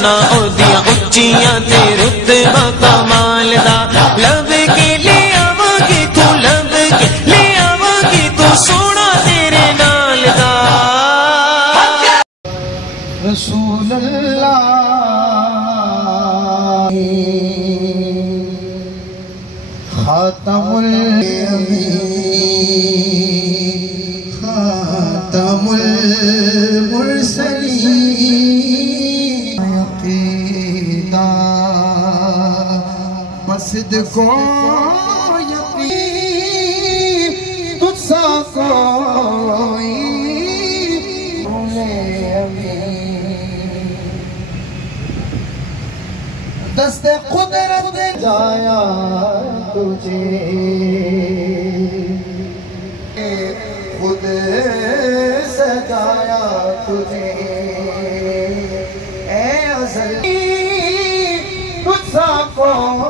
شانہ او دیا اچیاں تے رتبہ کمال دا لب کے لے آواں تو لب کے لے آواں تو سونا تیرے نال دا رسول اللہ خاتم الانبیاء خاتم المرسلین عقیدہ مسجد کو یقین تجھ سا کوئی دست قدرت دے جایا تجھے خود سجایا تجھے اے ازلی تجھ سا کو